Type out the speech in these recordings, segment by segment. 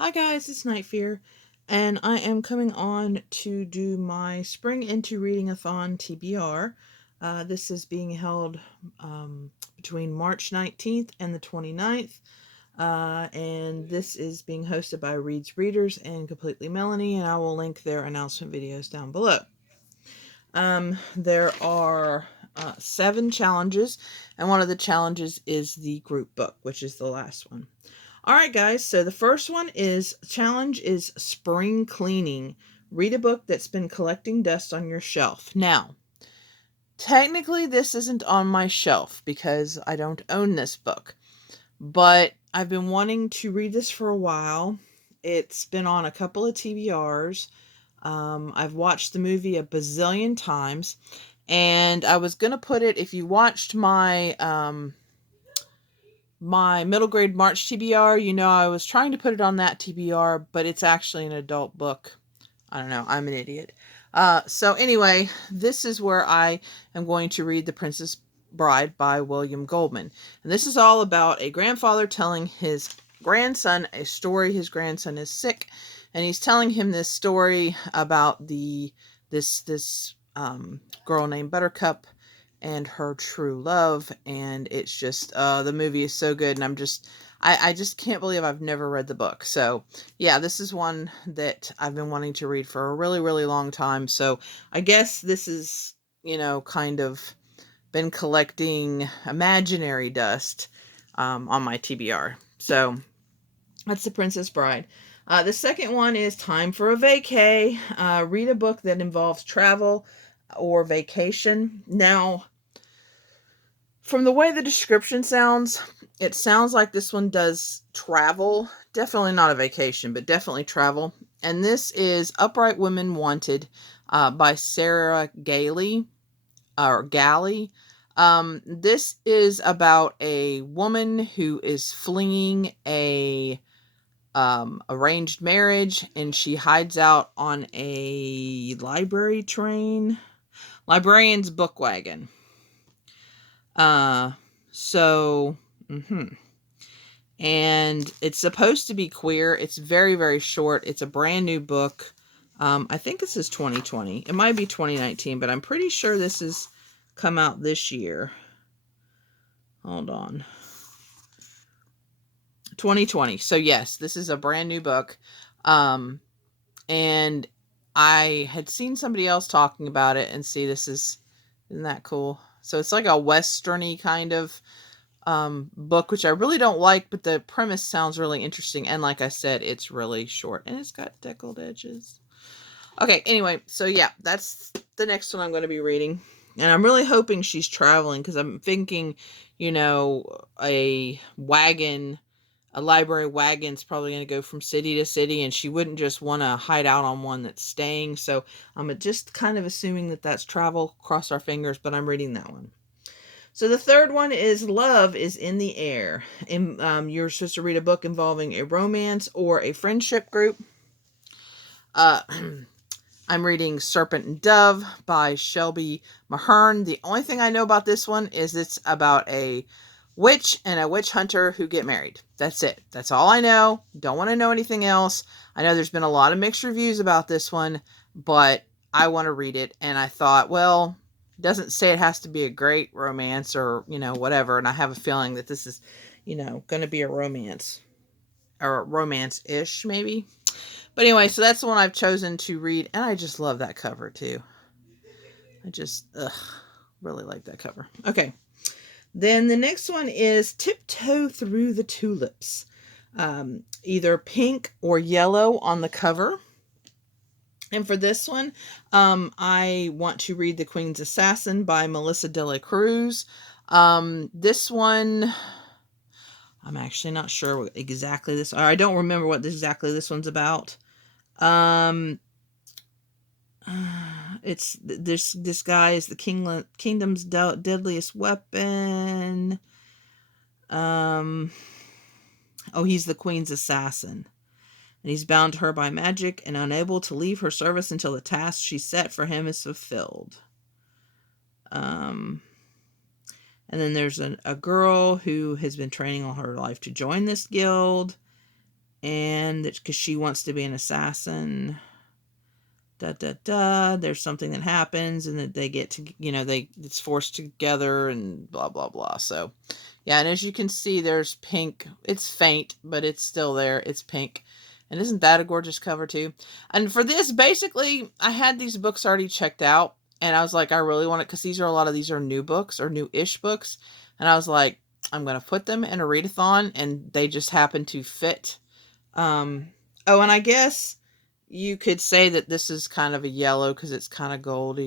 Hi guys, it's Night Fear, and I am coming on to do my Spring Into Reading-a-thon TBR. This is being held between March 19th and the 29th, and this is being hosted by Reed's Readers and Completely Melanie, and I will link their announcement videos down below. There are 7 challenges, and one of the challenges is the group book, which is the last one. All right, guys. So the first one is challenge is spring cleaning. Read a book that's been collecting dust on your shelf. Now, technically, this isn't on my shelf because I don't own this book, but I've been wanting to read this for a while. It's been on a couple of TBRs. I've watched the movie a bazillion times, and I was gonna put it. If you watched my middle grade March TBR, I was trying to put it on that TBR, but it's actually an adult book. I don't know. I'm an idiot. So anyway, this is where I am going to read The Princess Bride by William Goldman. And this is all about a grandfather telling his grandson a story. His grandson is sick, and he's telling him this story about this girl named Buttercup and her true love. And it's just the movie is so good, and I just can't believe I've never read the book. So yeah, this is one that I've been wanting to read for a really, really long time. So I guess this is, kind of been collecting imaginary dust on my TBR. So that's The Princess Bride. The second one is Time for a Vacay. Read a book that involves travel or vacation. Now, from the way the description sounds, it sounds like this one does travel. Definitely not a vacation, but definitely travel. And this is Upright Women Wanted by Sarah Gailey, or Galley. This is about a woman who is fleeing a arranged marriage, and she hides out on a librarian's book wagon. Uh, so, and it's supposed to be queer. It's very, very short. It's a brand new book. I think this is 2020. It might be 2019, but I'm pretty sure this has come out this year. Hold on. 2020. So yes, this is a brand new book. And I had seen somebody else talking about it, and see, isn't that cool? So it's like a westerny kind of book, which I really don't like, but the premise sounds really interesting. And like I said, it's really short, and it's got deckled edges. Okay, anyway, so yeah, that's the next one I'm going to be reading. And I'm really hoping she's traveling, because I'm thinking, a library wagon's probably going to go from city to city, and she wouldn't just want to hide out on one that's staying. So I'm just kind of assuming that that's travel. Cross our fingers, but I'm reading that one. So the third one is Love is in the Air. And, you're supposed to read a book involving a romance or a friendship group. Uh, I'm reading Serpent and Dove by Shelby Mahern. The only thing I know about this one is it's about a witch and a witch hunter who get married. That's it. That's all I know. Don't want to know anything else. I know there's been a lot of mixed reviews about this one, but I want to read it. And I thought, well, it doesn't say it has to be a great romance or, whatever. And I have a feeling that this is, going to be a romance, or romance-ish, maybe. But anyway, so that's the one I've chosen to read, and I just love that cover too. I just really like that cover. Okay. Then the next one is Tiptoe Through the Tulips. Either pink or yellow on the cover. And for this one, I want to read The Queen's Assassin by Melissa de la Cruz. This one, I'm actually not sure what exactly this, or I don't remember what exactly this one's about. It's this guy is the kingdom's deadliest weapon. He's the queen's assassin, and he's bound to her by magic and unable to leave her service until the task she set for him is fulfilled. And then there's a girl who has been training all her life to join this guild, and because she wants to be an assassin. There's something that happens, and that they get to, it's forced together, and blah blah blah. So yeah, and as you can see, there's pink. It's faint, but it's still there. It's pink. And isn't that a gorgeous cover too? And for this, basically, I had these books already checked out, and I was like, I really want it, because a lot of these are new books, or new-ish books, and I was like, I'm going to put them in a readathon, and they just happen to fit. Oh, and I guess you could say that this is kind of a yellow, because it's kind of gold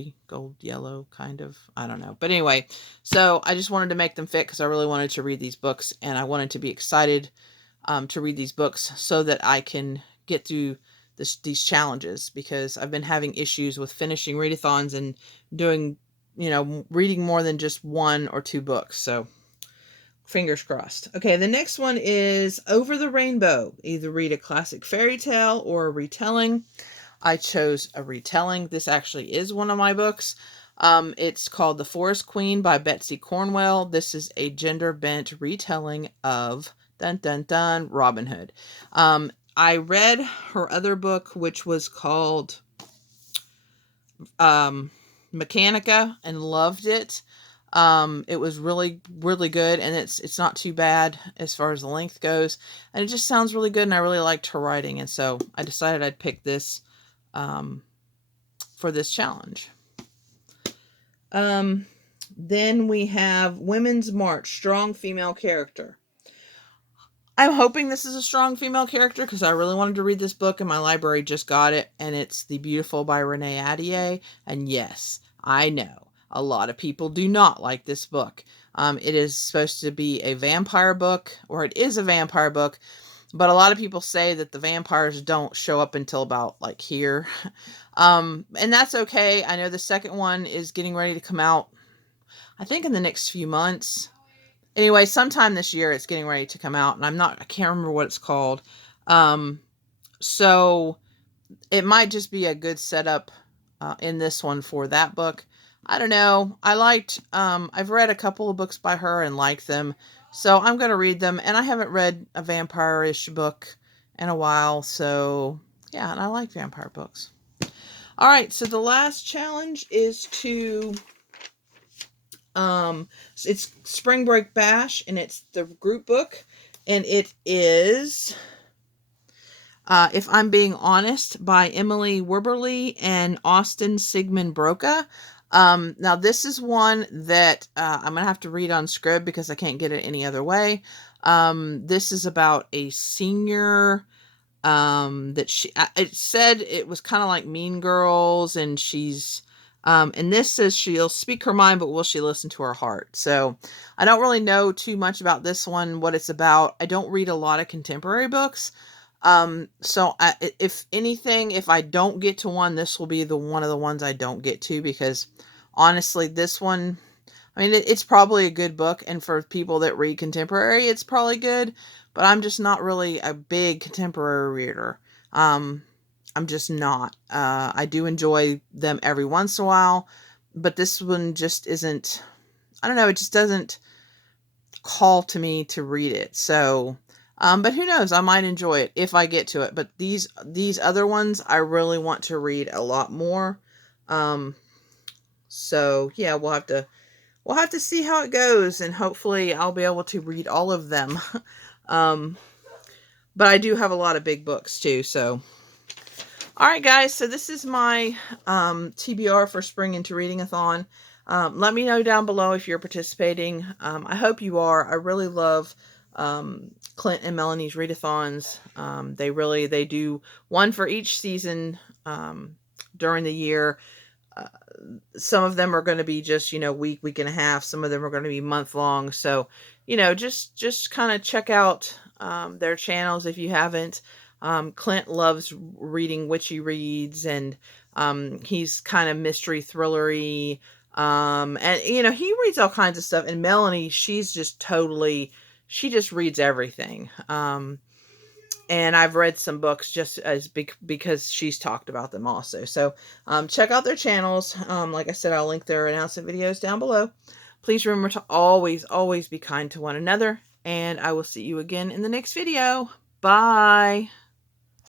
yellow, kind of. I don't know. But anyway, so I just wanted to make them fit, because I really wanted to read these books, and I wanted to be excited to read these books, so that I can get through these challenges, because I've been having issues with finishing readathons and doing, reading more than just 1 or 2 books. So fingers crossed. Okay, the next one is Over the Rainbow. Either read a classic fairy tale or a retelling. I chose a retelling. This actually is one of my books. It's called The Forest Queen by Betsy Cornwell. This is a gender-bent retelling of Robin Hood. I read her other book, which was called Mechanica, and loved it. It was really, really good, and it's not too bad as far as the length goes, and it just sounds really good, and I really liked her writing, and so I decided I'd pick this for this challenge. Then we have Women's March, Strong Female Character. I'm hoping this is a strong female character, because I really wanted to read this book, and my library just got it, and it's The Beautiful by readathon. And yes, I know a lot of people do not like this book. It is supposed to be a vampire book, or it is a vampire book, but a lot of people say that the vampires don't show up until about like here. And that's okay. I know the second one is getting ready to come out, I think in the next few months. Anyway, sometime this year it's getting ready to come out, and I can't remember what it's called. So it might just be a good setup in this one for that book. I don't know. I've read a couple of books by her and liked them, so I'm going to read them. And I haven't read a vampire-ish book in a while, so yeah, and I like vampire books. All right, so the last challenge is to it's Spring Break Bash, and it's the group book, and it is If I'm Being Honest by Emily Wibberley and Austin Siegmund-Broka. Now this is one that I'm gonna have to read on Scrib, because I can't get it any other way. This is about a senior it said it was kind of like Mean Girls, and she's and this says she'll speak her mind, but will she listen to her heart? So I don't really know too much about this one, what it's about. I don't read a lot of contemporary books. So if anything, if I don't get to one, this will be one of the ones I don't get to, because honestly, this one, I mean, it's probably a good book, and for people that read contemporary, it's probably good, but I'm just not really a big contemporary reader. I'm just not. I do enjoy them every once in a while, but this one just isn't, I don't know, it just doesn't call to me to read it. So, but who knows, I might enjoy it if I get to it. But these other ones, I really want to read a lot more. So yeah, we'll have to see how it goes, and hopefully I'll be able to read all of them. But I do have a lot of big books too, so. All right, guys, so this is my TBR for Spring Into Reading-a-thon. Let me know down below if you're participating. I hope you are. I really love Clint and Melanie's readathons. They do one for each season during the year. Some of them are going to be just, week and a half. Some of them are going to be month long. So, just kind of check out their channels if you haven't. Clint loves reading witchy reads, and he's kind of mystery thrillery. And he reads all kinds of stuff. And Melanie, she's just totally, she just reads everything. And I've read some books just because she's talked about them also. So check out their channels. Like I said, I'll link their announcement videos down below. Please remember to always, always be kind to one another. And I will see you again in the next video. Bye.